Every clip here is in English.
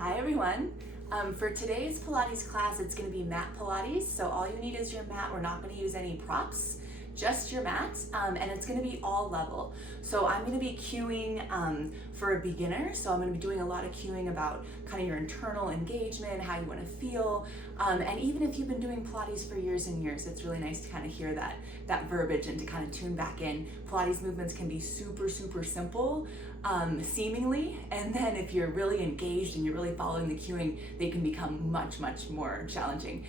Hi everyone. For today's Pilates class, it's going to be mat Pilates. So all you need is your mat. We're not going to use any props, just your mat, and it's going to be all level. So I'm going to be cueing for a beginner. So I'm going to be doing a lot of cueing about kind of your internal engagement, how you want to feel, and even if you've been doing Pilates for years and years, it's really nice to kind of hear that verbiage and to kind of tune back in. Pilates movements can be super simple, seemingly, and then if you're really engaged and you're really following the cueing, they can become much more challenging.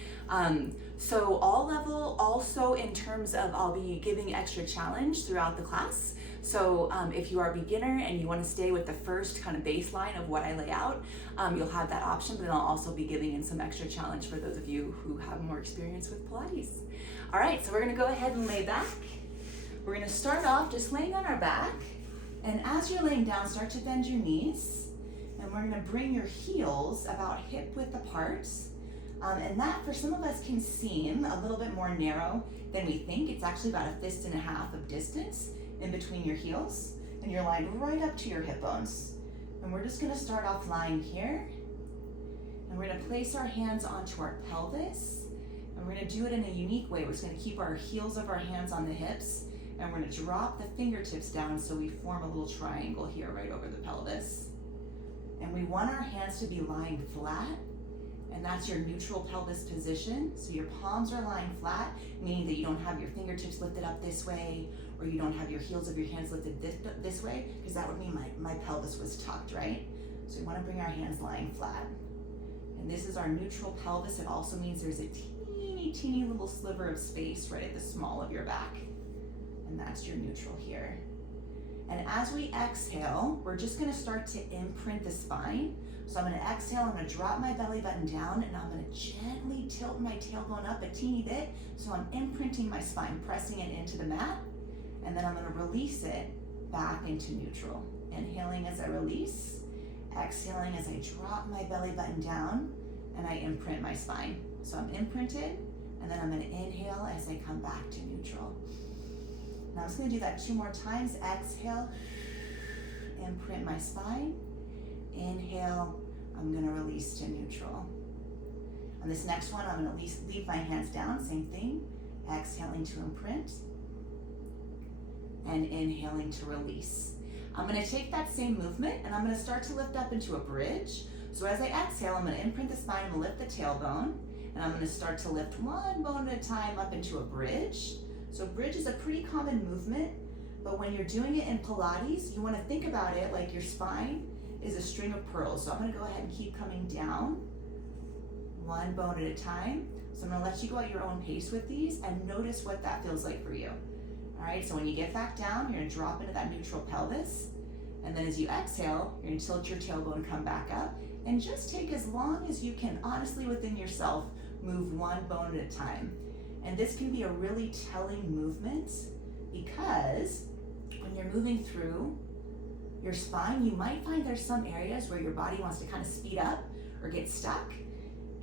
So all level, also in terms of I'll be giving extra challenge throughout the class. So if you are a beginner and you want to stay with the first kind of baseline of what I lay out, you'll have that option, but then I'll also be giving in some extra challenge for those of you who have more experience with Pilates. All right, so we're going to go ahead and lay back. We're going to start off just laying on our back, and as you're laying down, start to bend your knees, and we're going to bring your heels about hip width apart. And that for some of us can seem a little bit more narrow than we think. It's actually about a fist and a half of distance in between your heels, and you're lying right up to your hip bones. And we're just going to start off lying here, and we're going to place our hands onto our pelvis, and we're going to do it in a unique way. We're just going to keep our heels of our hands on the hips, and we're going to drop the fingertips down so we form a little triangle here right over the pelvis. And we want our hands to be lying flat, and that's your neutral pelvis position. So your palms are lying flat, meaning that you don't have your fingertips lifted up this way, or you don't have your heels of your hands lifted this way, because that would mean my pelvis was tucked, right? So we want to bring our hands lying flat. And this is our neutral pelvis. It also means there's a teeny little sliver of space right at the small of your back. And that's your neutral here. And as we exhale, we're just going to start to imprint the spine. So I'm going to exhale, I'm going to drop my belly button down, and I'm going to gently tilt my tailbone up a teeny bit. So I'm imprinting my spine, pressing it into the mat, and then I'm going to release it back into neutral. Inhaling as I release, exhaling as I drop my belly button down, and I imprint my spine. So I'm imprinted, and then I'm going to inhale as I come back to neutral. Now I'm just going to do that 2 more times. Exhale, imprint my spine. Inhale, I'm going to release to neutral. On this next one, I'm going to leave my hands down, same thing. Exhaling to imprint, and inhaling to release. I'm going to take that same movement, and I'm going to start to lift up into a bridge. So as I exhale, I'm going to imprint the spine, I'm going to lift the tailbone, and I'm going to start to lift one bone at a time up into a bridge. So bridge is a pretty common movement, but when you're doing it in Pilates, you want to think about it like your spine is a string of pearls. So I'm going to go ahead and keep coming down one bone at a time. So I'm going to let you go at your own pace with these and notice what that feels like for you. All right, so when you get back down, you're going to drop into that neutral pelvis. And then as you exhale, you're going to tilt your tailbone, come back up, and just take as long as you can, honestly, within yourself, move one bone at a time. And this can be a really telling movement because when you're moving through your spine, you might find there's some areas where your body wants to kind of speed up or get stuck.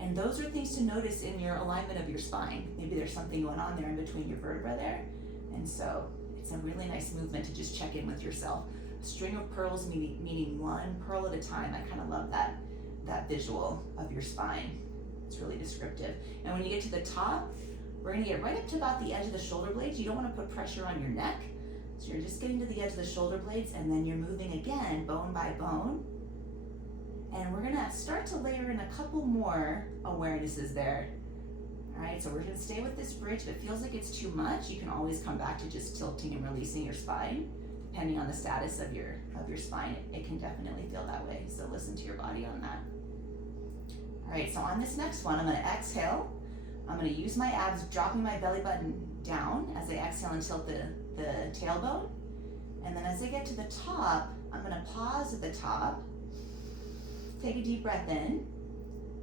And those are things to notice in your alignment of your spine. Maybe there's something going on there in between your vertebrae there. And so it's a really nice movement to just check in with yourself. A string of pearls, meaning one pearl at a time. I kind of love that visual of your spine. It's really descriptive. And when you get to the top, we're going to get right up to about the edge of the shoulder blades. You don't want to put pressure on your neck. So you're just getting to the edge of the shoulder blades, and then you're moving again, bone by bone. And we're going to start to layer in a couple more awarenesses there. All right, so we're going to stay with this bridge. If it feels like it's too much, you can always come back to just tilting and releasing your spine. Depending on the status of your spine, it can definitely feel that way. So listen to your body on that. All right, so on this next one, I'm going to exhale. I'm going to use my abs, dropping my belly button down as I exhale and tilt the tailbone. And then as I get to the top, I'm going to pause at the top, take a deep breath in,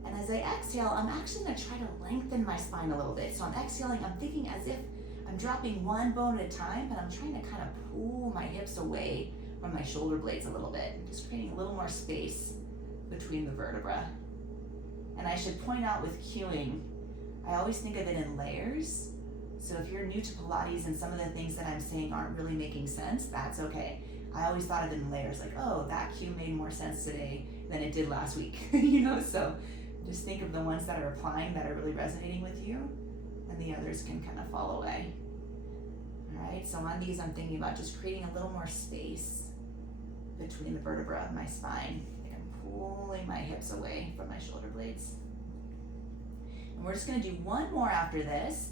and as I exhale, I'm actually going to try to lengthen my spine a little bit. So I'm exhaling, I'm thinking as if I'm dropping one bone at a time, but I'm trying to kind of pull my hips away from my shoulder blades a little bit, just creating a little more space between the vertebrae. And I should point out with cueing, I always think of it in layers. So if you're new to Pilates and some of the things that I'm saying aren't really making sense, that's okay. I always thought of it in layers, like, oh, that cue made more sense today than it did last week, you know? So just think of the ones that are applying that are really resonating with you, and the others can kind of fall away. All right, so on these, I'm thinking about just creating a little more space between the vertebra of my spine. Like I'm pulling my hips away from my shoulder blades. And we're just gonna do one more after this.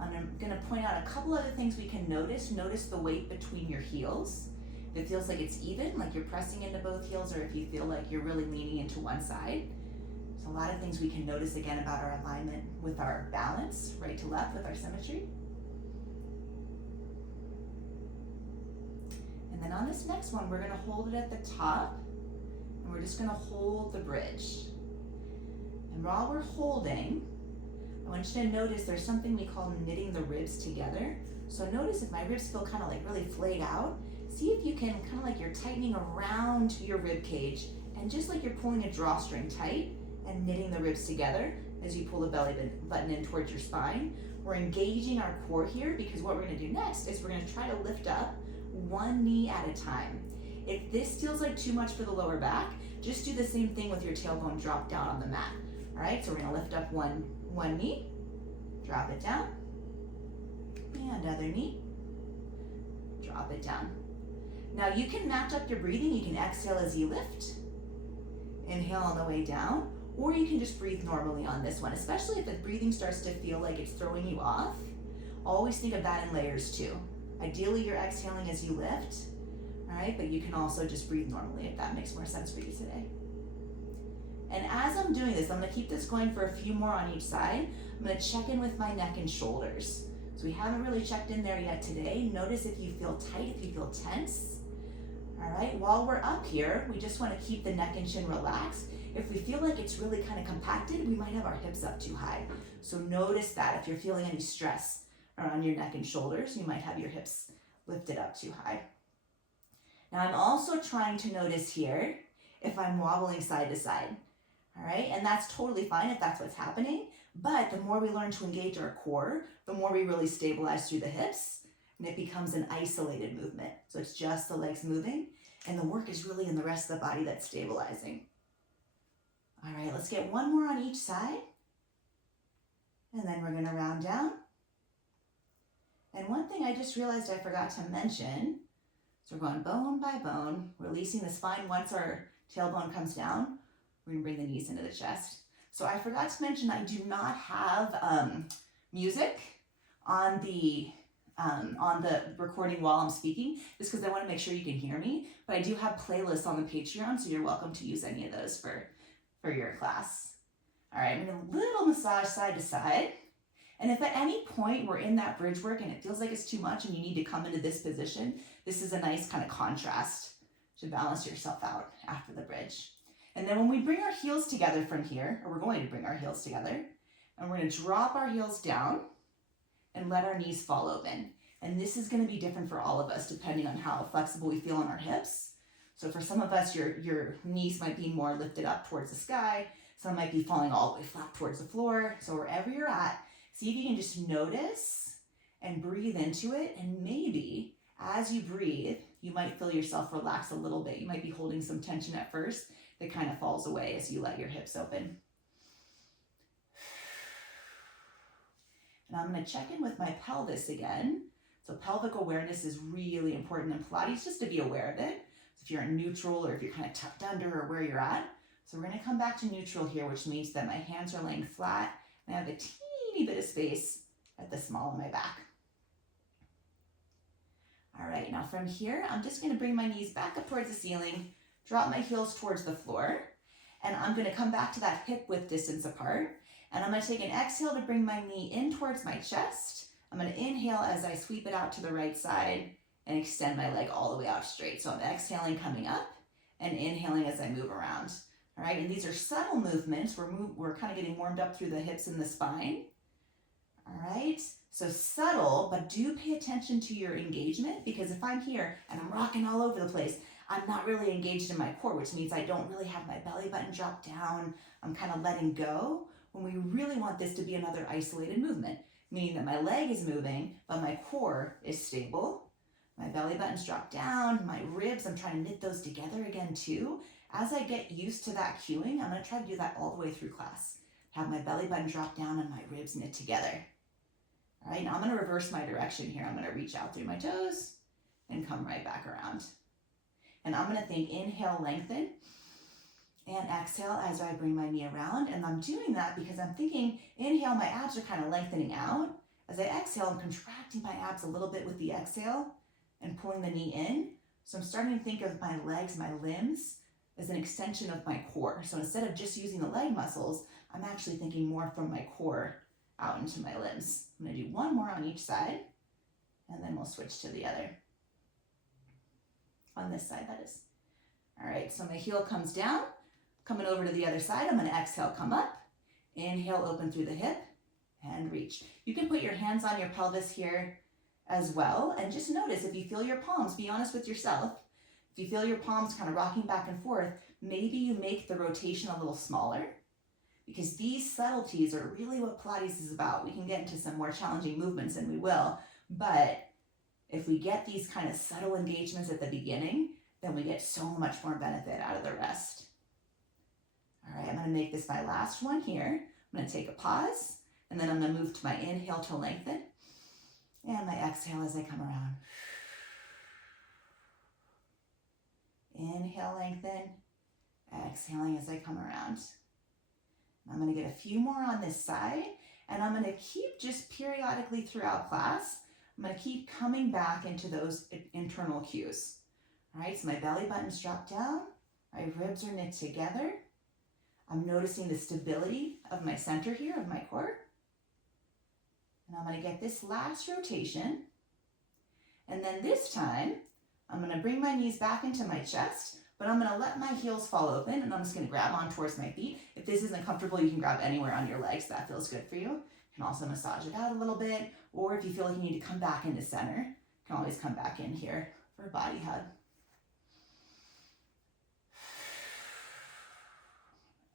I'm gonna point out a couple other things we can notice. Notice the weight between your heels. If it feels like it's even, like you're pressing into both heels, or if you feel like you're really leaning into one side. There's a lot of things we can notice again about our alignment with our balance, right to left with our symmetry. And then on this next one, we're gonna hold it at the top, and we're just gonna hold the bridge. And while we're holding, I want you to notice there's something we call knitting the ribs together. So notice if my ribs feel kind of like really flayed out, see if you can kind of like you're tightening around your rib cage, and just like you're pulling a drawstring tight and knitting the ribs together as you pull the belly button in towards your spine. We're engaging our core here, because what we're gonna do next is we're gonna try to lift up one knee at a time. If this feels like too much for the lower back, just do the same thing with your tailbone drop down on the mat. All right, so we're gonna lift up one knee, drop it down, and other knee, drop it down. Now you can match up your breathing. You can exhale as you lift, inhale on the way down, or you can just breathe normally on this one, especially if the breathing starts to feel like it's throwing you off. Always think of that in layers too. Ideally, you're exhaling as you lift, all right, but you can also just breathe normally if that makes more sense for you today. And as I'm doing this, I'm gonna keep this going for a few more on each side. I'm gonna check in with my neck and shoulders. So we haven't really checked in there yet today. Notice if you feel tight, if you feel tense. All right, while we're up here, we just wanna keep the neck and chin relaxed. If we feel like it's really kind of compacted, we might have our hips up too high. So notice that if you're feeling any stress around your neck and shoulders, you might have your hips lifted up too high. Now I'm also trying to notice here if I'm wobbling side to side. All right, and that's totally fine if that's what's happening, but the more we learn to engage our core, the more we really stabilize through the hips, and it becomes an isolated movement. So it's just the legs moving, and the work is really in the rest of the body that's stabilizing. All right, let's get one more on each side, and then we're gonna round down. And one thing I just realized I forgot to mention, so we're going bone by bone, releasing the spine once our tailbone comes down. We're gonna bring the knees into the chest. So I forgot to mention I do not have music on the recording while I'm speaking, just because I want to make sure you can hear me. But I do have playlists on the Patreon, so you're welcome to use any of those for your class. All right, I'm gonna little massage side to side. And if at any point we're in that bridge work and it feels like it's too much and you need to come into this position, this is a nice kind of contrast to balance yourself out after the bridge. And then when we bring our heels together from here, or we're going to bring our heels together, and we're gonna drop our heels down and let our knees fall open. And this is gonna be different for all of us depending on how flexible we feel in our hips. So for some of us, your knees might be more lifted up towards the sky. Some might be falling all the way flat towards the floor. So wherever you're at, see if you can just notice and breathe into it. And maybe as you breathe, you might feel yourself relax a little bit. You might be holding some tension at first that kind of falls away as you let your hips open. And I'm gonna check in with my pelvis again. So pelvic awareness is really important in Pilates, just to be aware of it. So if you're in neutral or if you're kind of tucked under or where you're at. So we're gonna come back to neutral here, which means that my hands are laying flat and I have a teeny bit of space at the small of my back. All right, now from here, I'm just gonna bring my knees back up towards the ceiling, drop my heels towards the floor, and I'm gonna come back to that hip width distance apart, and I'm gonna take an exhale to bring my knee in towards my chest. I'm gonna inhale as I sweep it out to the right side and extend my leg all the way out straight. So I'm exhaling coming up and inhaling as I move around. All right, and these are subtle movements. We're kind of getting warmed up through the hips and the spine. All right, so subtle, but do pay attention to your engagement, because if I'm here and I'm rocking all over the place, I'm not really engaged in my core, which means I don't really have my belly button drop down. I'm kind of letting go, when we really want this to be another isolated movement, meaning that my leg is moving, but my core is stable. My belly button's dropped down, my ribs, I'm trying to knit those together again too, As I get used to that cueing, I'm gonna try to do that all the way through class. Have my belly button drop down and my ribs knit together. All right, now I'm gonna reverse my direction here. I'm gonna reach out through my toes and come right back around. And I'm gonna think inhale, lengthen, and exhale as I bring my knee around. And I'm doing that because I'm thinking inhale, my abs are kind of lengthening out. As I exhale, I'm contracting my abs a little bit with the exhale and pulling the knee in. So I'm starting to think of my legs, my limbs, as an extension of my core. So instead of just using the leg muscles, I'm actually thinking more from my core out into my limbs. I'm gonna do one more on each side, and then we'll switch to the other. On this side, that is. All right, so my heel comes down, coming over to the other side. I'm gonna exhale, come up, inhale, open through the hip, and reach. You can put your hands on your pelvis here as well, and just notice if you feel your palms, be honest with yourself. If you feel your palms kind of rocking back and forth, maybe you make the rotation a little smaller, because these subtleties are really what Pilates is about. We can get into some more challenging movements, and we will, but if we get these kind of subtle engagements at the beginning, then we get so much more benefit out of the rest. All right, I'm gonna make this my last one here. I'm gonna take a pause, and then I'm gonna move to my inhale to lengthen, and my exhale as I come around. Inhale, lengthen, exhaling as I come around. I'm gonna get a few more on this side, and I'm gonna keep just periodically throughout class, I'm gonna keep coming back into those internal cues. All right, so my belly button's dropped down, my ribs are knit together. I'm noticing the stability of my center here, of my core. And I'm gonna get this last rotation. And then this time, I'm gonna bring my knees back into my chest, but I'm gonna let my heels fall open, and I'm just gonna grab on towards my feet. If this isn't comfortable, you can grab anywhere on your legs. That feels good for you. You can also massage it out a little bit, or if you feel like you need to come back into center, you can always come back in here for a body hug.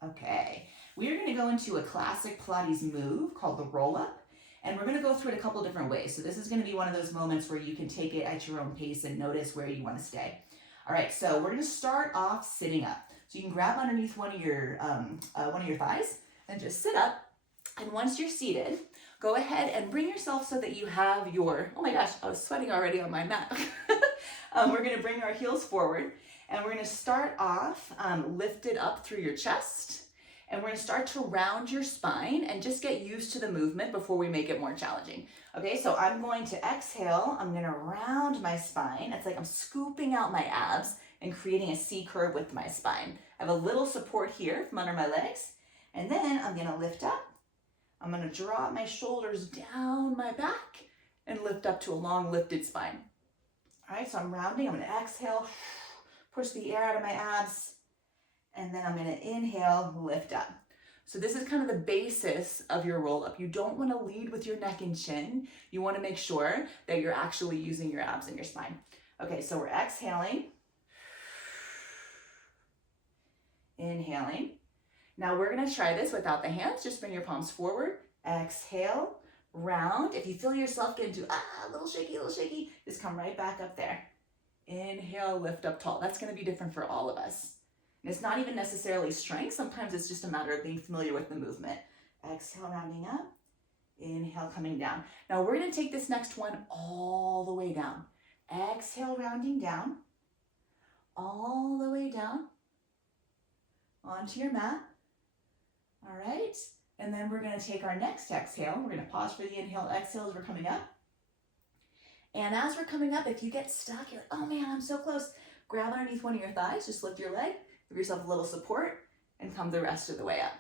Okay, we are gonna go into a classic Pilates move called the roll-up, and we're gonna go through it a couple different ways. So this is gonna be one of those moments where you can take it at your own pace and notice where you wanna stay. All right, so we're gonna start off sitting up. So you can grab underneath one of your thighs and just sit up. And once you're seated, go ahead and bring yourself so that you have your, oh my gosh, I was sweating already on my mat. We're gonna bring our heels forward, and we're gonna start off lifted up through your chest, and we're gonna start to round your spine and just get used to the movement before we make it more challenging. Okay, so I'm going to exhale, I'm gonna round my spine. It's like I'm scooping out my abs and creating a C curve with my spine. I have a little support here from under my legs, and then I'm gonna lift up. I'm gonna drop my shoulders down my back and lift up to a long lifted spine. All right, so I'm rounding, I'm gonna exhale, push the air out of my abs, and then I'm gonna inhale, lift up. So this is kind of the basis of your roll up. You don't wanna lead with your neck and chin. You wanna make sure that you're actually using your abs and your spine. Okay, so we're exhaling, inhaling. Now we're gonna try this without the hands. Just bring your palms forward, exhale, round. If you feel yourself getting to a little shaky, just come right back up there. Inhale, lift up tall. That's gonna be different for all of us. And it's not even necessarily strength. Sometimes it's just a matter of being familiar with the movement. Exhale, rounding up. Inhale, coming down. Now we're gonna take this next one all the way down. Exhale, rounding down. All the way down. Onto your mat. All right, and then we're gonna take our next exhale. We're gonna pause for the inhale, exhale as we're coming up. And as we're coming up, if you get stuck, you're like, oh man, I'm so close. Grab underneath one of your thighs, just lift your leg, give yourself a little support, and come the rest of the way up.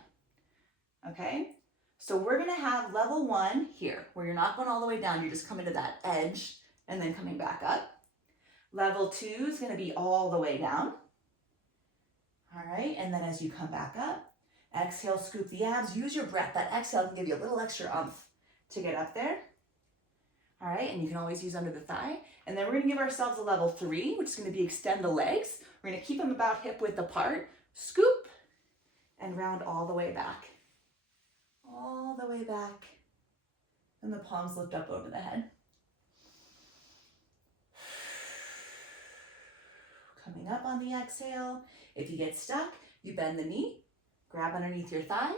Okay, so we're gonna have level one here, where you're not going all the way down, you're just coming to that edge and then coming back up. Level two is gonna be all the way down. All right, and then as you come back up, exhale, scoop the abs, use your breath. That exhale can give you a little extra oomph to get up there. All right, and you can always use under the thigh. And then we're gonna give ourselves a level three, which is gonna be extend the legs. We're gonna keep them about hip width apart, scoop, and round all the way back. All the way back. And the palms lift up over the head. Coming up on the exhale. If you get stuck, you bend the knee, grab underneath your thigh.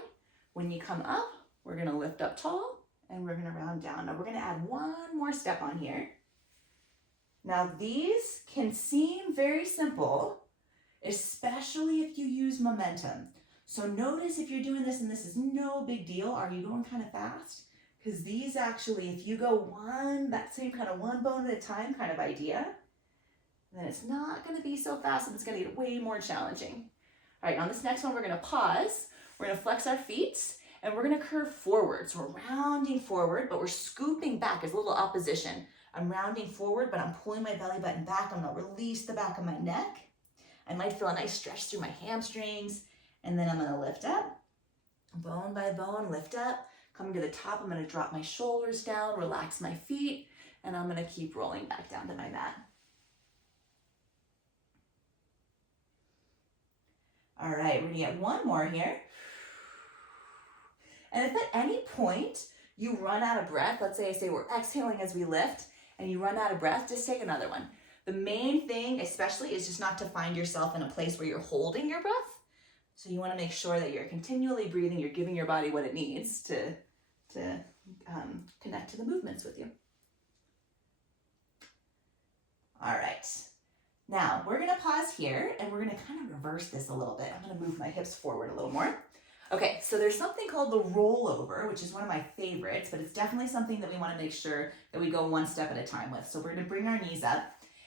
When you come up, we're gonna lift up tall and we're gonna round down. Now we're gonna add one more step on here. Now these can seem very simple, especially if you use momentum. So notice if you're doing this and this is no big deal, are you going kind of fast? Because these actually, if you go that same kind of one bone at a time kind of idea, then it's not gonna be so fast and it's gonna get way more challenging. All right, on this next one, we're gonna pause. We're gonna flex our feet and we're gonna curve forward. So we're rounding forward, but we're scooping back as a little opposition. I'm rounding forward, but I'm pulling my belly button back. I'm gonna release the back of my neck. I might feel a nice stretch through my hamstrings, and then I'm gonna lift up, bone by bone, lift up. Coming to the top, I'm gonna drop my shoulders down, relax my feet, and I'm gonna keep rolling back down to my mat. All right, we're gonna get one more here. And if at any point you run out of breath, let's say we're exhaling as we lift, and you run out of breath, just take another one. The main thing, especially, is just not to find yourself in a place where you're holding your breath. So you wanna make sure that you're continually breathing, you're giving your body what it needs to connect to the movements with you. All right. Now, we're gonna pause here and we're gonna kind of reverse this a little bit. I'm gonna move my hips forward a little more. Okay, so there's something called the rollover, which is one of my favorites, but it's definitely something that we wanna make sure that we go one step at a time with. So we're gonna bring our knees up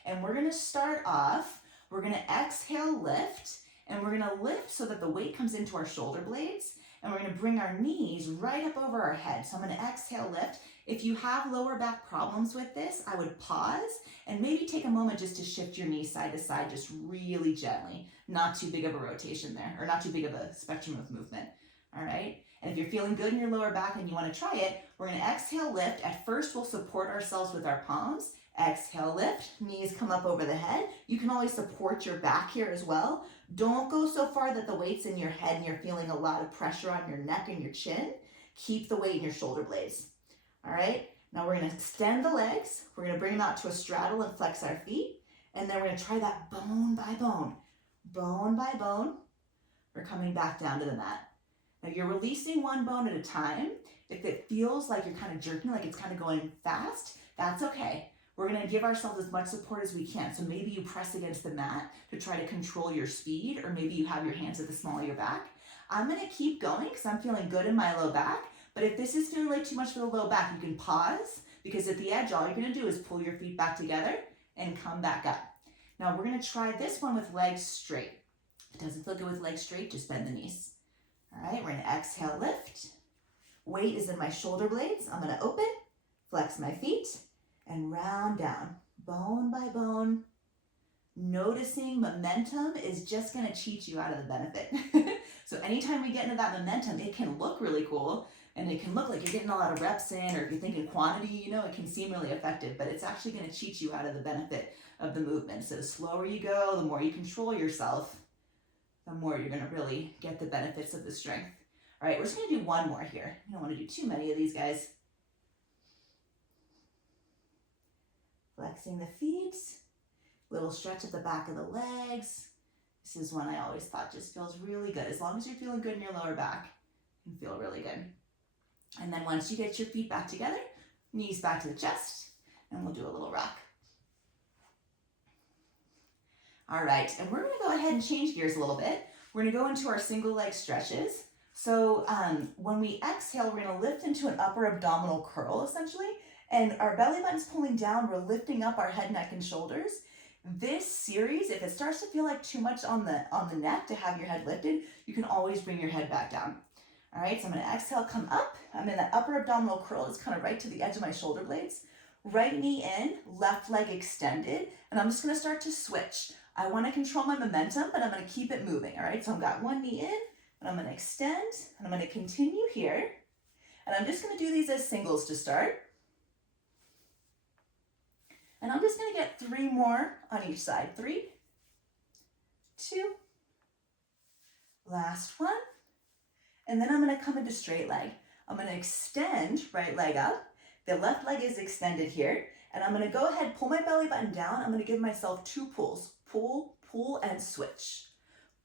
and we're gonna start off, we're gonna exhale, lift, and we're gonna lift so that the weight comes into our shoulder blades, and we're gonna bring our knees right up over our head. So I'm gonna exhale, lift. If you have lower back problems with this, I would pause and maybe take a moment just to shift your knees side to side, just really gently. Not too big of a rotation there, or not too big of a spectrum of movement, all right? And if you're feeling good in your lower back and you wanna try it, we're gonna exhale, lift. At first, we'll support ourselves with our palms. Exhale, lift, knees come up over the head. You can always support your back here as well. Don't go so far that the weight's in your head and you're feeling a lot of pressure on your neck and your chin. Keep the weight in your shoulder blades. All right, now we're gonna extend the legs. We're gonna bring them out to a straddle and flex our feet. And then we're gonna try that bone by bone. Bone by bone, we're coming back down to the mat. Now you're releasing one bone at a time. If it feels like you're kind of jerking, like it's kind of going fast, that's okay. We're gonna give ourselves as much support as we can. So maybe you press against the mat to try to control your speed, or maybe you have your hands at the small of your back. I'm gonna keep going because I'm feeling good in my low back. But if this is feeling like too much for the low back, you can pause, because at the edge, all you're gonna do is pull your feet back together and come back up. Now we're gonna try this one with legs straight. If it doesn't feel good with legs straight, just bend the knees. All right, we're gonna exhale, lift. Weight is in my shoulder blades. I'm gonna open, flex my feet, and round down, bone by bone. Noticing momentum is just gonna cheat you out of the benefit. So anytime we get into that momentum, it can look really cool, and it can look like you're getting a lot of reps in, or if you're thinking quantity, you know, it can seem really effective, but it's actually gonna cheat you out of the benefit of the movement. So the slower you go, the more you control yourself, the more you're gonna really get the benefits of the strength. All right, we're just gonna do one more here. You don't wanna do too many of these guys. Flexing the feet, little stretch at the back of the legs. This is one I always thought just feels really good. As long as you're feeling good in your lower back, you can feel really good. And then once you get your feet back together, knees back to the chest, and we'll do a little rock. All right, and we're gonna go ahead and change gears a little bit. We're gonna go into our single leg stretches. So when we exhale, we're gonna lift into an upper abdominal curl, essentially, and our belly button's pulling down, we're lifting up our head, neck, and shoulders. This series, if it starts to feel like too much on the neck to have your head lifted, you can always bring your head back down. All right, so I'm gonna exhale, come up. I'm in that upper abdominal curl. It's kind of right to the edge of my shoulder blades. Right knee in, left leg extended, and I'm just gonna start to switch. I wanna control my momentum, but I'm gonna keep it moving, all right? So I've got one knee in, and I'm gonna extend, and I'm gonna continue here. And I'm just gonna do these as singles to start. And I'm just gonna get 3 more on each side. 3, 2, last one. And then I'm gonna come into straight leg. I'm gonna extend right leg up. The left leg is extended here. And I'm gonna go ahead, pull my belly button down. I'm gonna give myself 2 pulls. Pull, pull and switch.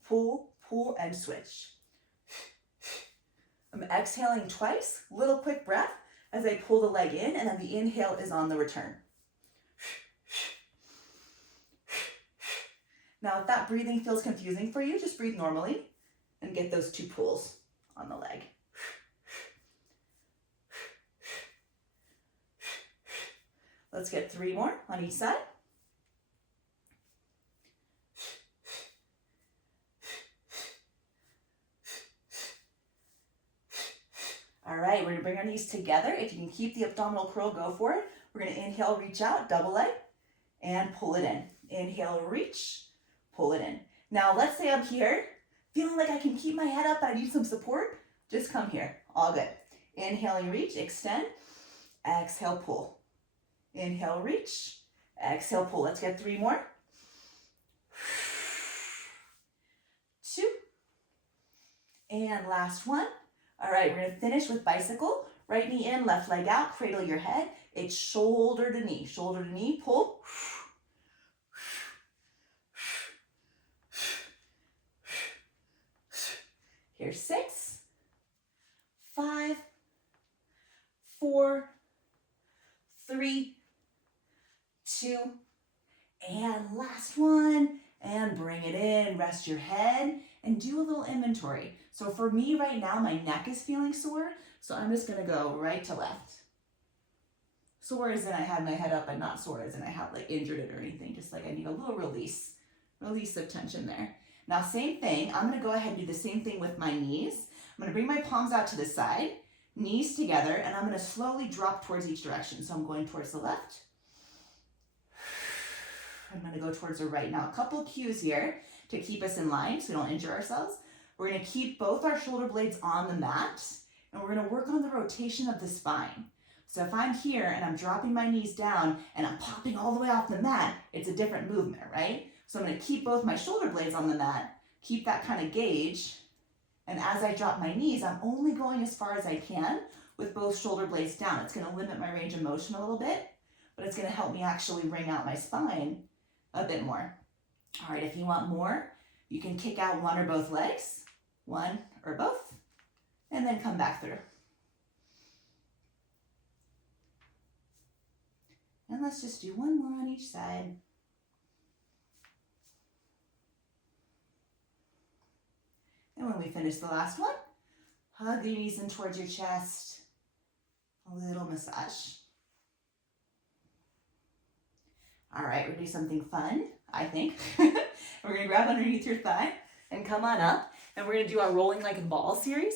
Pull, pull, and switch. I'm exhaling twice, little quick breath as I pull the leg in, and then the inhale is on the return. Now, if that breathing feels confusing for you, just breathe normally and get those 2 pulls on the leg. Let's get 3 more on each side. All right, we're gonna bring our knees together. If you can keep the abdominal curl, go for it. We're gonna inhale, reach out, double leg, and pull it in. Inhale, reach, pull it in. Now, let's say I'm here, feeling like I can keep my head up, but I need some support. Just come here, all good. Inhaling, reach, extend, exhale, pull. Inhale, reach, exhale, pull. Let's get 3 more. 2. And last one. All right, we're gonna finish with bicycle. Right knee in, left leg out, cradle your head. It's shoulder to knee, pull. Here's 6, 5, 4, 3, 2, and last one. And bring it in, rest your head, and do a little inventory. So for me right now, my neck is feeling sore, so I'm just gonna go right to left. Sore as in I had my head up, and not sore as in I have like injured it or anything, just like I need a little release of tension there. Now same thing, I'm gonna go ahead and do the same thing with my knees. I'm gonna bring my palms out to the side, knees together, and I'm gonna slowly drop towards each direction. So I'm going towards the left. I'm gonna go towards the right. Now, a couple cues here to keep us in line so we don't injure ourselves. We're gonna keep both our shoulder blades on the mat, and we're gonna work on the rotation of the spine. So if I'm here and I'm dropping my knees down and I'm popping all the way off the mat, it's a different movement, right? So I'm gonna keep both my shoulder blades on the mat, keep that kind of gauge, and as I drop my knees, I'm only going as far as I can with both shoulder blades down. It's gonna limit my range of motion a little bit, but it's gonna help me actually wring out my spine a bit more. All right, if you want more, you can kick out one or both legs, one or both, and then come back through. And let's just do one more on each side. And when we finish the last one, hug the knees in towards your chest, a little massage. All right, we're gonna do something fun, I think. We're gonna grab underneath your thigh and come on up, and we're gonna do our rolling like a ball series.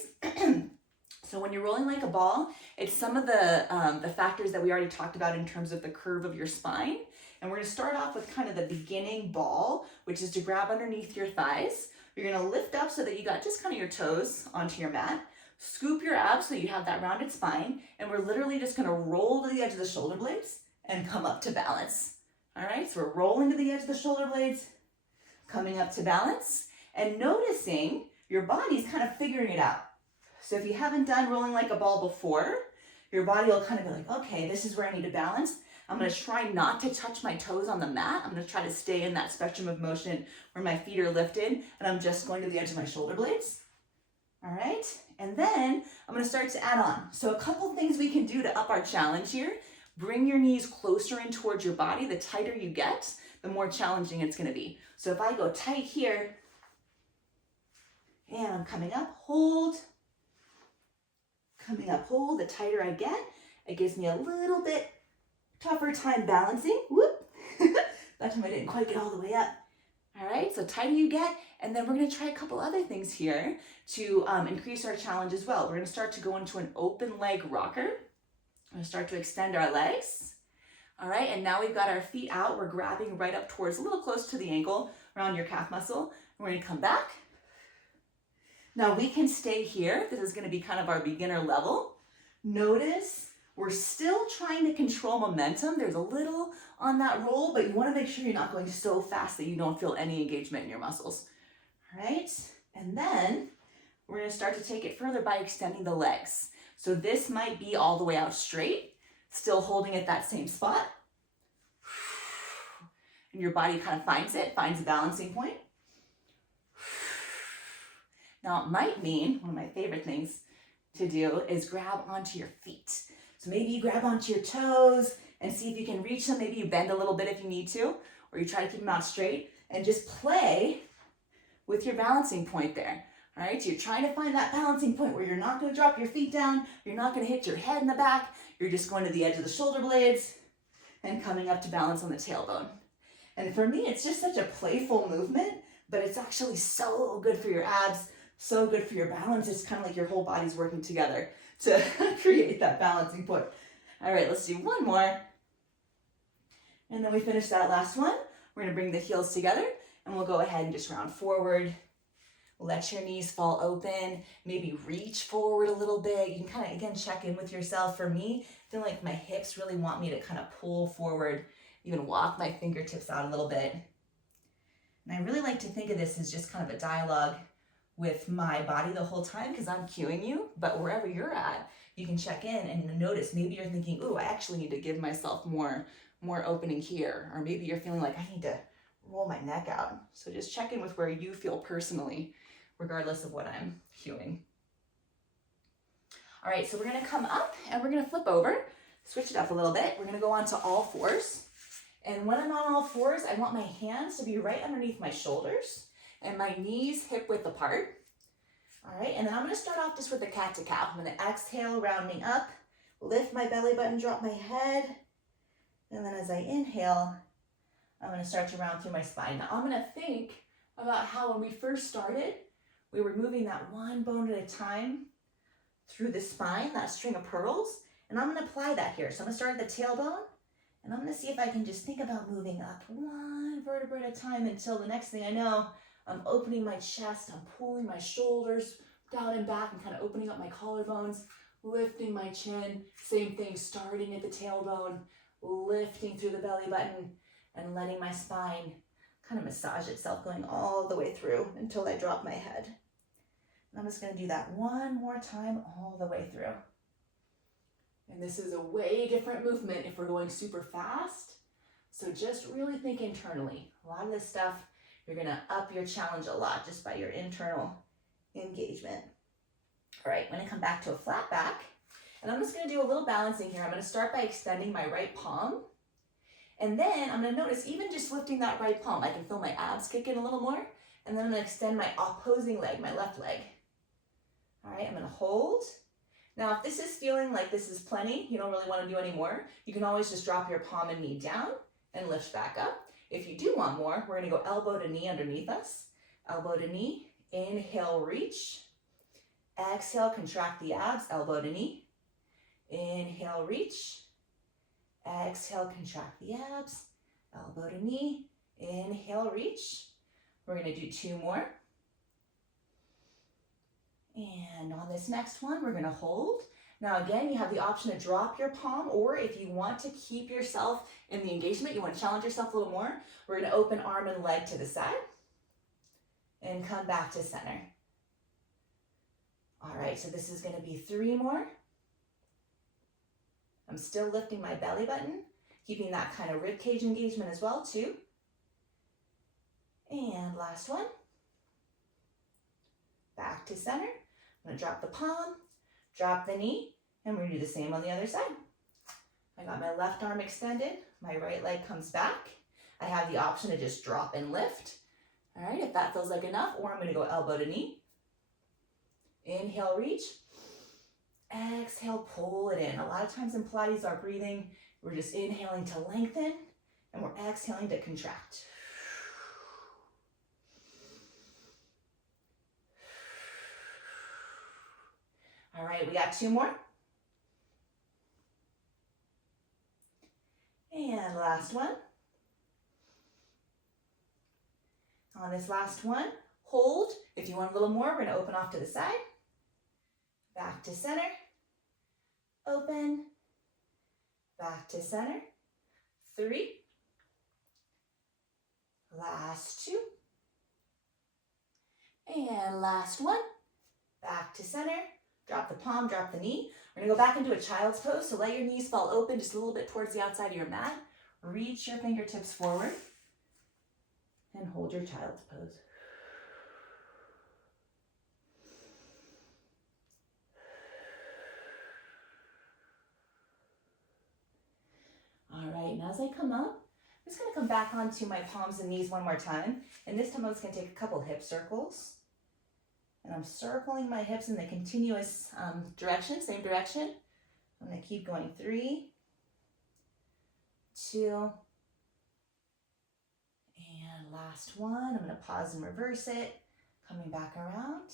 So when you're rolling like a ball, it's some of the factors that we already talked about in terms of the curve of your spine. And we're gonna start off with kind of the beginning ball, which is to grab underneath your thighs. You're gonna lift up so that you got just kind of your toes onto your mat. Scoop your abs so you have that rounded spine, and we're literally just gonna roll to the edge of the shoulder blades and come up to balance. All right, so we're rolling to the edge of the shoulder blades, coming up to balance, and noticing your body's kind of figuring it out. So if you haven't done rolling like a ball before, your body will kind of be like, okay, this is where I need to balance. I'm gonna try not to touch my toes on the mat. I'm gonna try to stay in that spectrum of motion where my feet are lifted, and I'm just going to the edge of my shoulder blades. All right, and then I'm gonna start to add on. So a couple things we can do to up our challenge here. Bring your knees closer in towards your body. The tighter you get, the more challenging it's gonna be. So if I go tight here, and I'm coming up, hold, coming up, hold, the tighter I get, it gives me a little bit tougher time balancing. Whoop, that time I didn't quite get all the way up. All right, so tighter you get, and then we're gonna try a couple other things here to increase our challenge as well. We're gonna start to go into an open leg rocker. We're gonna start to extend our legs. All right, and now we've got our feet out. We're grabbing right up towards, a little close to the ankle, around your calf muscle. We're gonna come back. Now we can stay here. This is gonna be kind of our beginner level. Notice we're still trying to control momentum. There's a little on that roll, but you wanna make sure you're not going so fast that you don't feel any engagement in your muscles. All right, and then we're gonna start to take it further by extending the legs. So this might be all the way out straight, still holding at that same spot. and your body kind of finds a balancing point. Now it might mean, one of my favorite things to do is grab onto your feet. So maybe you grab onto your toes and see if you can reach them. Maybe you bend a little bit if you need to, or you try to keep them out straight and just play with your balancing point there. All right, so you're trying to find that balancing point where you're not going to drop your feet down, you're not going to hit your head in the back, you're just going to the edge of the shoulder blades and coming up to balance on the tailbone. And for me, it's just such a playful movement, but it's actually so good for your abs, so good for your balance. It's kind of like your whole body's working together to create that balancing point. All right, let's do one more. And then we finish that last one. We're going to bring the heels together and we'll go ahead and just round forward. Let your knees fall open, maybe reach forward a little bit. You can kind of, again, check in with yourself. For me, I feel like my hips really want me to kind of pull forward, even walk my fingertips out a little bit. And I really like to think of this as just kind of a dialogue with my body the whole time because I'm cueing you, but wherever you're at, you can check in and notice maybe you're thinking, ooh, I actually need to give myself more opening here. Or maybe you're feeling like I need to roll my neck out. So just check in with where you feel personally, regardless of what I'm cueing. All right, so we're gonna come up and we're gonna flip over, switch it up a little bit. We're gonna go on to all fours. And when I'm on all fours, I want my hands to be right underneath my shoulders and my knees hip width apart. All right, and then I'm gonna start off just with a cat to cow. I'm gonna exhale, rounding up, lift my belly button, drop my head. And then as I inhale, I'm gonna start to round through my spine. Now I'm gonna think about how when we first started, we were moving that one bone at a time through the spine, that string of pearls, and I'm gonna apply that here. So I'm gonna start at the tailbone, and I'm gonna see if I can just think about moving up one vertebra at a time until the next thing I know, I'm opening my chest, I'm pulling my shoulders down and back and kind of opening up my collarbones, lifting my chin, same thing, starting at the tailbone, lifting through the belly button, and letting my spine kind of massage itself, going all the way through until I drop my head. And I'm just gonna do that one more time all the way through. And this is a way different movement if we're going super fast. So just really think internally. A lot of this stuff, you're gonna up your challenge a lot just by your internal engagement. All right, I'm gonna come back to a flat back. And I'm just gonna do a little balancing here. I'm gonna start by extending my right palm. And then I'm gonna notice even just lifting that right palm, I can feel my abs kick in a little more. And then I'm gonna extend my opposing leg, my left leg. All right, I'm gonna hold. Now, if this is feeling like this is plenty, you don't really wanna do any more, you can always just drop your palm and knee down and lift back up. If you do want more, we're gonna go elbow to knee underneath us. Elbow to knee, inhale, reach. Exhale, contract the abs, elbow to knee. Inhale, reach. Exhale, contract the abs, elbow to knee. Inhale, reach. We're gonna do two more. And on this next one, we're gonna hold. Now again, you have the option to drop your palm, or if you want to keep yourself in the engagement, you want to challenge yourself a little more, we're gonna open arm and leg to the side and come back to center. All right, so this is gonna be three more. I'm still lifting my belly button, keeping that kind of rib cage engagement as well, too. And last one. Back to center. I'm gonna drop the palm, drop the knee, and we're gonna do the same on the other side. I got my left arm extended, my right leg comes back. I have the option to just drop and lift. All right, if that feels like enough, or I'm gonna go elbow to knee. Inhale, reach. Exhale, pull it in. A lot of times in Pilates, our breathing, we're just inhaling to lengthen, and we're exhaling to contract. All right, we got two more. And last one. On this last one, hold. If you want a little more, we're gonna open off to the side. Back to center. Open. Back to center. Three. Last two. And last one. Back to center. Drop the palm, drop the knee. We're gonna go back into a child's pose, so let your knees fall open just a little bit towards the outside of your mat. Reach your fingertips forward. And hold your child's pose. All right, and as I come up, I'm just gonna come back onto my palms and knees one more time. And this time I'm just gonna take a couple hip circles. And I'm circling my hips in the continuous direction, same direction. I'm gonna keep going. 3, 2, and last one. I'm gonna pause and reverse it, coming back around.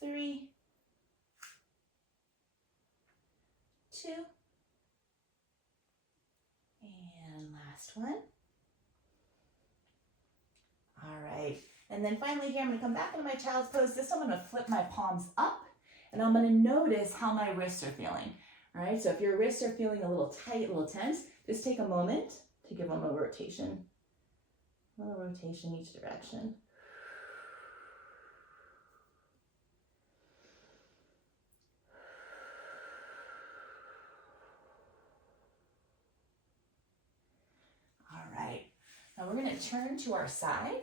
3, 2, and last one. All right, and then finally here, I'm gonna come back into my child's pose. This time I'm gonna flip my palms up, and I'm gonna notice how my wrists are feeling. All right, so if your wrists are feeling a little tight, a little tense, just take a moment to give them a rotation. A little rotation each direction. All right, now we're gonna turn to our side,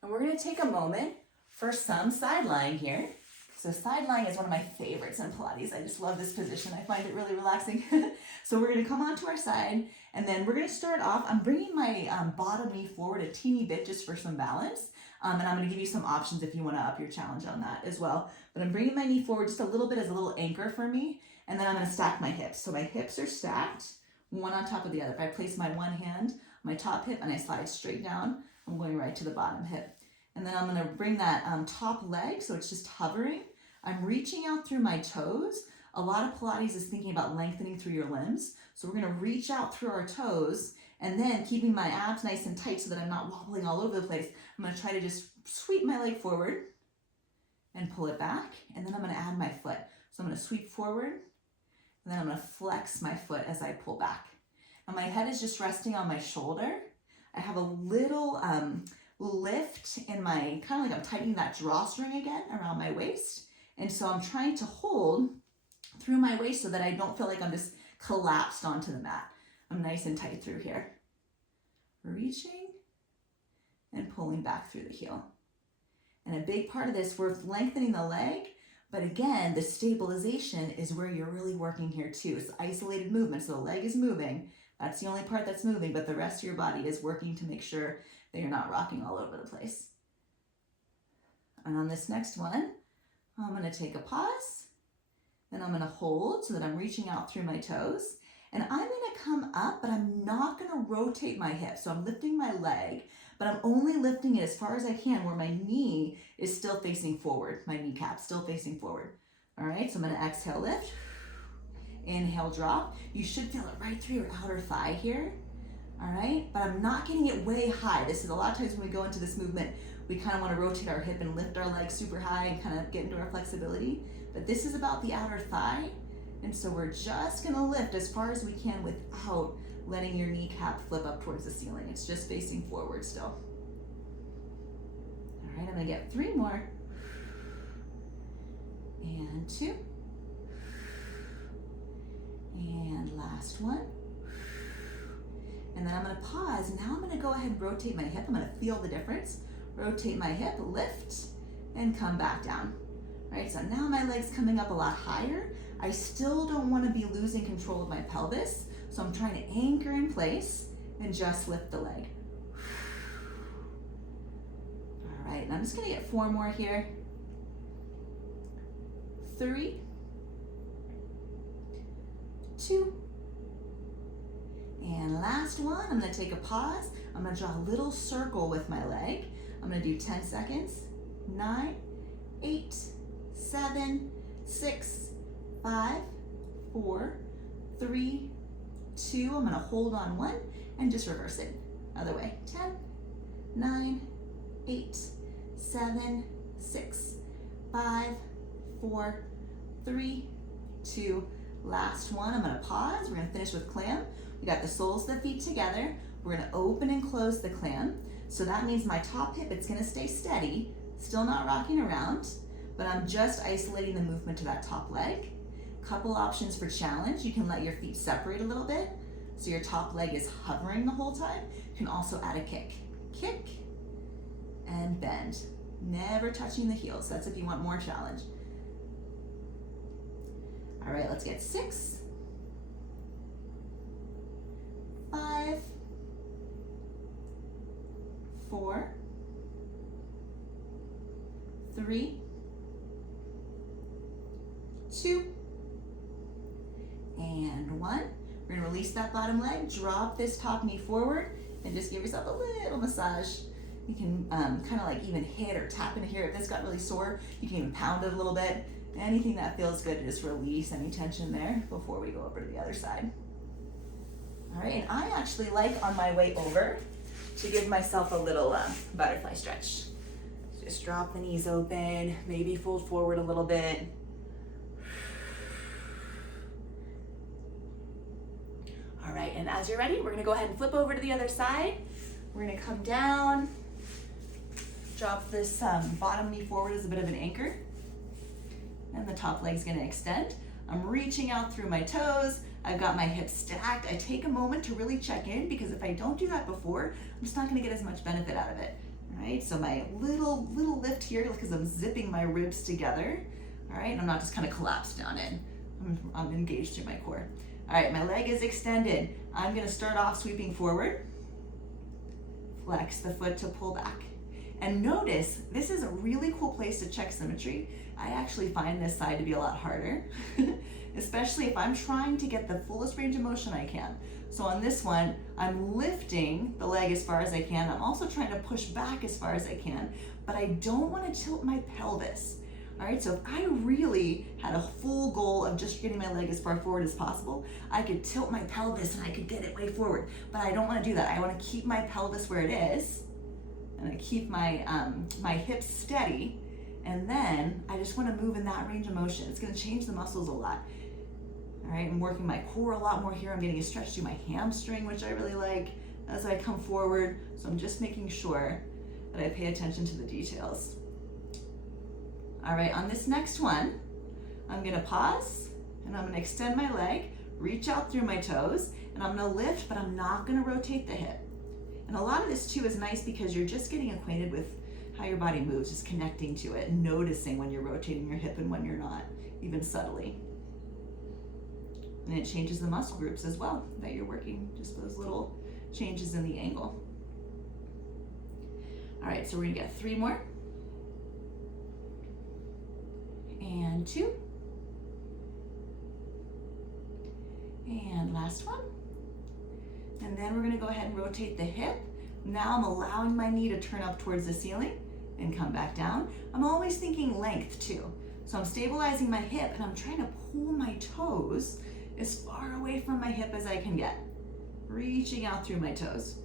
and we're gonna take a moment for some side lying here. So side lying is one of my favorites in Pilates. I just love this position. I find it really relaxing. So we're gonna come onto our side, and then we're gonna start off. I'm bringing my bottom knee forward a teeny bit just for some balance. And I'm gonna give you some options if you wanna up your challenge on that as well. But I'm bringing my knee forward just a little bit as a little anchor for me, and then I'm gonna stack my hips. So my hips are stacked, one on top of the other. If I place my one hand, my top hip, and I slide straight down, I'm going right to the bottom hip. And then I'm gonna bring that top leg, so it's just hovering. I'm reaching out through my toes. A lot of Pilates is thinking about lengthening through your limbs. So we're gonna reach out through our toes, and then keeping my abs nice and tight so that I'm not wobbling all over the place. I'm gonna try to just sweep my leg forward and pull it back. And then I'm gonna add my foot. So I'm gonna sweep forward, and then I'm gonna flex my foot as I pull back. Now my head is just resting on my shoulder. I have a little lift in my, kind of like I'm tightening that drawstring again around my waist. And so I'm trying to hold through my waist so that I don't feel like I'm just collapsed onto the mat. I'm nice and tight through here. Reaching and pulling back through the heel. And a big part of this, we're lengthening the leg, but again, the stabilization is where you're really working here too. It's isolated movement, so the leg is moving. That's the only part that's moving, but the rest of your body is working to make sure that you're not rocking all over the place. And on this next one, I'm gonna take a pause, then I'm gonna hold so that I'm reaching out through my toes, and I'm gonna come up, but I'm not gonna rotate my hips. So I'm lifting my leg, but I'm only lifting it as far as I can where my knee is still facing forward, my kneecap still facing forward. All right, so I'm gonna exhale, lift, inhale, drop. You should feel it right through your outer thigh here. All right, but I'm not getting it way high. This is a lot of times when we go into this movement, we kind of want to rotate our hip and lift our legs super high and kind of get into our flexibility. But this is about the outer thigh. And so we're just going to lift as far as we can without letting your kneecap flip up towards the ceiling. It's just facing forward still. All right, I'm going to get 3 more. And 2. And last one. And then I'm gonna pause. Now I'm gonna go ahead and rotate my hip. I'm gonna feel the difference. Rotate my hip, lift, and come back down. All right, so now my leg's coming up a lot higher. I still don't wanna be losing control of my pelvis, so I'm trying to anchor in place and just lift the leg. All right, and I'm just gonna get 4 more here. 3, 2, and last one, I'm gonna take a pause. I'm gonna draw a little circle with my leg. I'm gonna do 10 seconds. 9, 8, 7, 6, 5, 4, 3, 2. I'm gonna hold on 1 and just reverse it. Other way. 10, 9, 8, 7, 6, 5, 4, 3, 2. Last one, I'm gonna pause. We're gonna finish with clam. We got the soles of the feet together. We're gonna open and close the clam. So that means my top hip, it's gonna stay steady, still not rocking around, but I'm just isolating the movement to that top leg. Couple options for challenge. You can let your feet separate a little bit, so your top leg is hovering the whole time. You can also add a kick. Kick and bend. Never touching the heels. That's if you want more challenge. All right, let's get 6, 5, 4, 3, 2, and 1. We're gonna release that bottom leg, drop this top knee forward, and just give yourself a little massage. You can kind of like even hit or tap into here. If this got really sore, you can even pound it a little bit. Anything that feels good to just release any tension there before we go over to the other side. All right, and I actually like on my way over to give myself a little butterfly stretch. Just drop the knees open, maybe fold forward a little bit. All right, and as you're ready, we're gonna go ahead and flip over to the other side. We're gonna come down, drop this bottom knee forward as a bit of an anchor, and the top leg's gonna extend. I'm reaching out through my toes. I've got my hips stacked. I take a moment to really check in, because if I don't do that before, I'm just not gonna get as much benefit out of it. All right, so my little lift here, because I'm zipping my ribs together. All right, and I'm not just kind of collapsed down in. I'm engaged through my core. All right, my leg is extended. I'm gonna start off sweeping forward. Flex the foot to pull back. And notice, this is a really cool place to check symmetry. I actually find this side to be a lot harder, especially if I'm trying to get the fullest range of motion I can. So on this one, I'm lifting the leg as far as I can. I'm also trying to push back as far as I can, but I don't want to tilt my pelvis. All right, so if I really had a full goal of just getting my leg as far forward as possible, I could tilt my pelvis and I could get it way forward, but I don't want to do that. I want to keep my pelvis where it is, and I keep my, my hips steady, and then I just want to move in that range of motion. It's going to change the muscles a lot. All right, I'm working my core a lot more here. I'm getting a stretch through my hamstring, which I really like as I come forward. So I'm just making sure that I pay attention to the details. All right, on this next one, I'm gonna pause and I'm gonna extend my leg, reach out through my toes, and I'm gonna lift, but I'm not gonna rotate the hip. And a lot of this too is nice because you're just getting acquainted with how your body moves, just connecting to it, noticing when you're rotating your hip and when you're not, even subtly. And it changes the muscle groups as well that you're working, just those little changes in the angle. All right, so we're gonna get 3 more. And 2. And last one. And then we're gonna go ahead and rotate the hip. Now I'm allowing my knee to turn up towards the ceiling and come back down. I'm always thinking length too. So I'm stabilizing my hip and I'm trying to pull my toes as far away from my hip as I can get. Reaching out through my toes.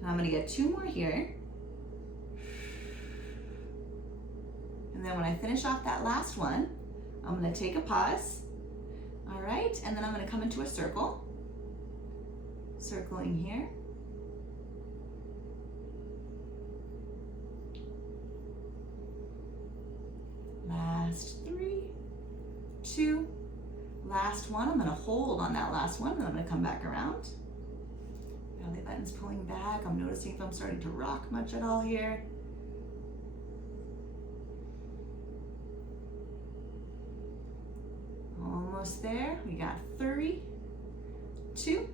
And I'm gonna get 2 more here. And then when I finish off that last one, I'm gonna take a pause. All right, and then I'm gonna come into a circle. Circling here. Last 3, 2, last one. I'm gonna hold on that last one, and I'm gonna come back around. Belly button's pulling back. I'm noticing if I'm starting to rock much at all here. Almost there. We got 3, 2,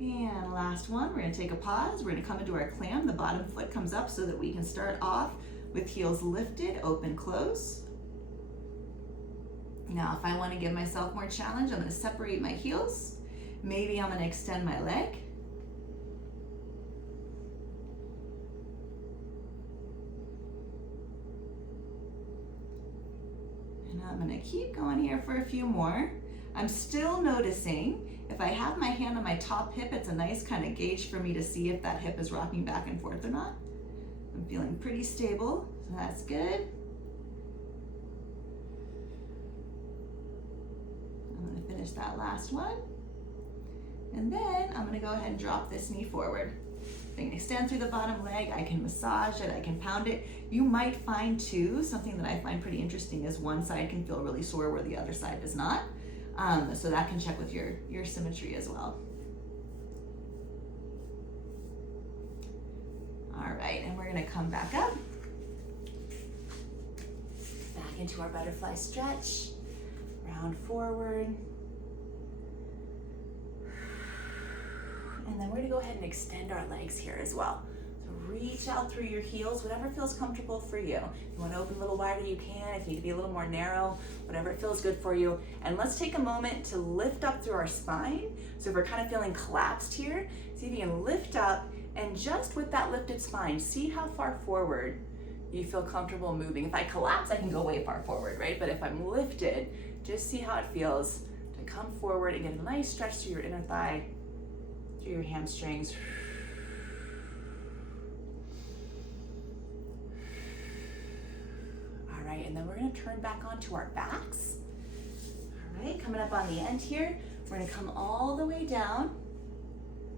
and last one. We're gonna take a pause. We're gonna come into our clam. The bottom foot comes up so that we can start off with heels lifted, open, close. Now, if I want to give myself more challenge, I'm going to separate my heels. Maybe I'm going to extend my leg. And I'm going to keep going here for a few more. I'm still noticing if I have my hand on my top hip, it's a nice kind of gauge for me to see if that hip is rocking back and forth or not. I'm feeling pretty stable, so that's good. I'm going to finish that last one. And then I'm going to go ahead and drop this knee forward. I can extend through the bottom leg, I can massage it, I can pound it. You might find too, something that I find pretty interesting is one side can feel really sore where the other side does not. So that can check with your symmetry as well. All right, and we're gonna come back up. Back into our butterfly stretch. Round forward. And then we're gonna go ahead and extend our legs here as well. So reach out through your heels, whatever feels comfortable for you. If you wanna open a little wider, you can. If you need to be a little more narrow, whatever it feels good for you. And let's take a moment to lift up through our spine. So if we're kind of feeling collapsed here, see if you can lift up, and just with that lifted spine, see how far forward you feel comfortable moving. If I collapse, I can go way far forward, right? But if I'm lifted, just see how it feels to come forward and get a nice stretch through your inner thigh, through your hamstrings. All right, and then we're gonna turn back onto our backs. All right, coming up on the end here, we're gonna come all the way down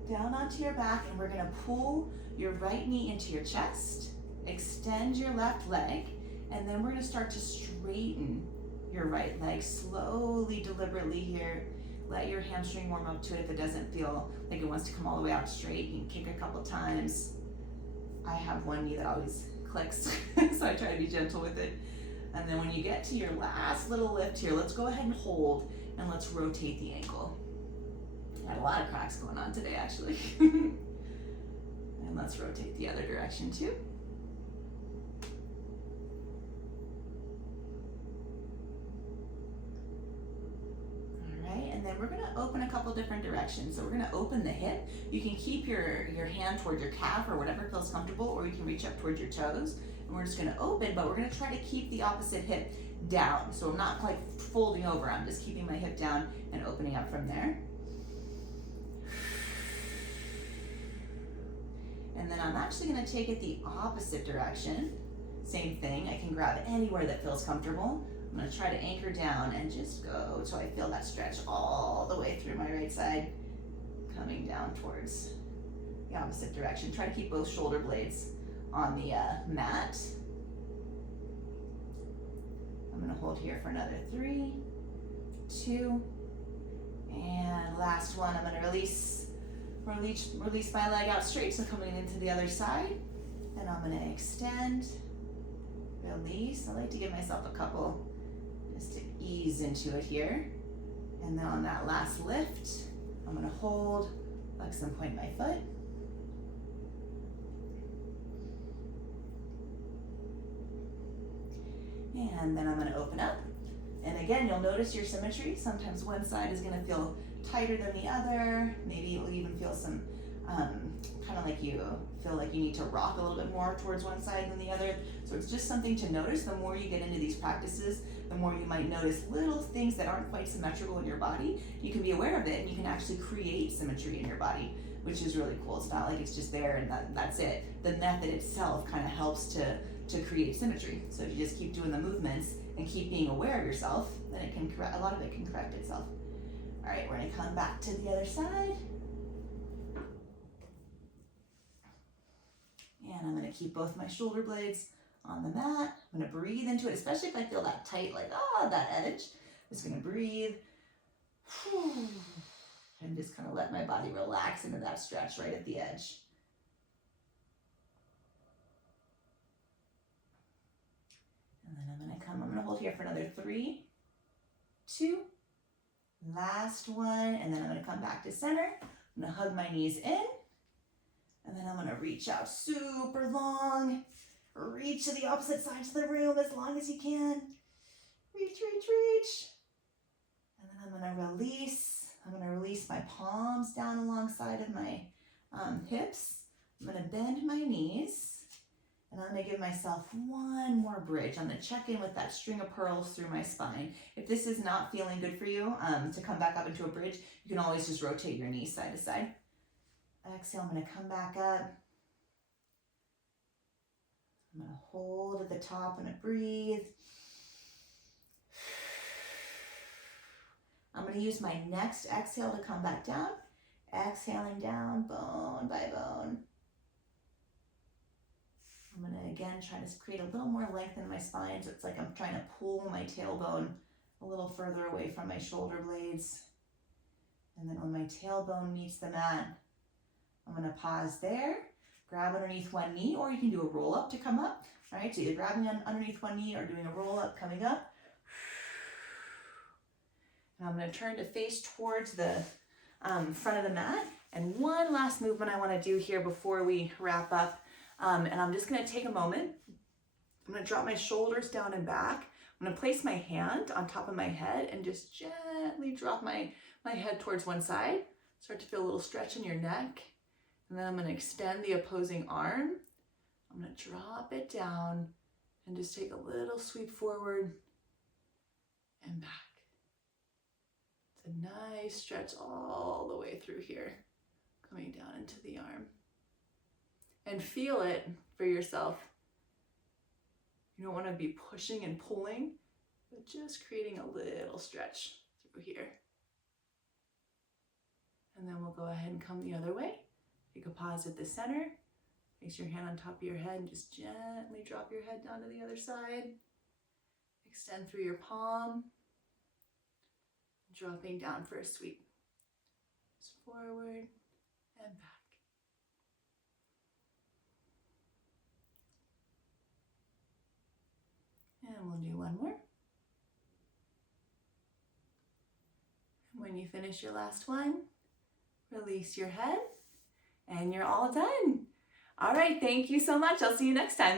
onto your back, and we're gonna pull your right knee into your chest, extend your left leg, and then we're gonna start to straighten your right leg slowly, deliberately here. Let your hamstring warm up to it. If it doesn't feel like it wants to come all the way out straight, you can kick a couple times. I have one knee that always clicks, so I try to be gentle with it. And then when you get to your last little lift here, let's go ahead and hold, and let's rotate the ankle. I had a lot of cracks going on today, actually. And let's rotate the other direction too. And then we're gonna open a couple different directions. So we're gonna open the hip. You can keep your hand toward your calf or whatever feels comfortable, or you can reach up towards your toes. And we're just gonna open, but we're gonna try to keep the opposite hip down. So I'm not like folding over, I'm just keeping my hip down and opening up from there. And then I'm actually gonna take it the opposite direction. Same thing, I can grab anywhere that feels comfortable. I'm gonna try to anchor down and just go till I feel that stretch all the way through my right side, coming down towards the opposite direction. Try to keep both shoulder blades on the mat. I'm gonna hold here for another 3, 2, and last one. I'm gonna release my leg out straight, so coming into the other side. And I'm gonna extend, release. I like to give myself a couple just to ease into it here. And then on that last lift, I'm gonna hold, flex and point my foot. And then I'm gonna open up. And again, you'll notice your symmetry. Sometimes one side is gonna feel tighter than the other. Maybe you'll even feel some, kind of like you feel like you need to rock a little bit more towards one side than the other. So it's just something to notice. The more you get into these practices, the more you might notice little things that aren't quite symmetrical in your body. You can be aware of it, and you can actually create symmetry in your body, which is really cool. It's not like it's just there and that's it. The method itself kind of helps to create symmetry. So if you just keep doing the movements and keep being aware of yourself, then it can a lot of it can correct itself. All right, we're gonna come back to the other side. And I'm gonna keep both my shoulder blades on the mat. I'm gonna breathe into it, especially if I feel that tight, like, that edge. I'm just gonna breathe. And just kind of let my body relax into that stretch right at the edge. And then I'm gonna hold here for another 3, 2, last one, and then I'm gonna come back to center. I'm gonna hug my knees in, and then I'm gonna reach out super long. Reach to the opposite sides of the room as long as you can. Reach, reach, reach. And then I'm gonna release. I'm gonna release my palms down alongside of my hips. I'm gonna bend my knees. And I'm gonna give myself one more bridge. I'm gonna check in with that string of pearls through my spine. If this is not feeling good for you, to come back up into a bridge, you can always just rotate your knees side to side. Exhale, I'm gonna come back up. I'm gonna hold at the top, I'm gonna breathe. I'm gonna use my next exhale to come back down. Exhaling down, bone by bone. I'm gonna again try to create a little more length in my spine, so it's like I'm trying to pull my tailbone a little further away from my shoulder blades. And then when my tailbone meets the mat, I'm gonna pause there, grab underneath one knee, or you can do a roll up to come up. All right, so either grabbing underneath one knee or doing a roll up coming up. And I'm gonna turn to face towards the front of the mat. And one last movement I wanna do here before we wrap up. And I'm just gonna take a moment. I'm gonna drop my shoulders down and back. I'm gonna place my hand on top of my head and just gently drop my head towards one side. Start to feel a little stretch in your neck. And then I'm gonna extend the opposing arm. I'm gonna drop it down and just take a little sweep forward and back. It's a nice stretch all the way through here, coming down into the arm. And feel it for yourself. You don't want to be pushing and pulling, but just creating a little stretch through here. And then we'll go ahead and come the other way. Take a pause at the center. Place your hand on top of your head and just gently drop your head down to the other side. Extend through your palm. Dropping down for a sweep. Just forward and back. And we'll do one more. And when you finish your last one, release your head and you're all done. All right, thank you so much. I'll see you next time.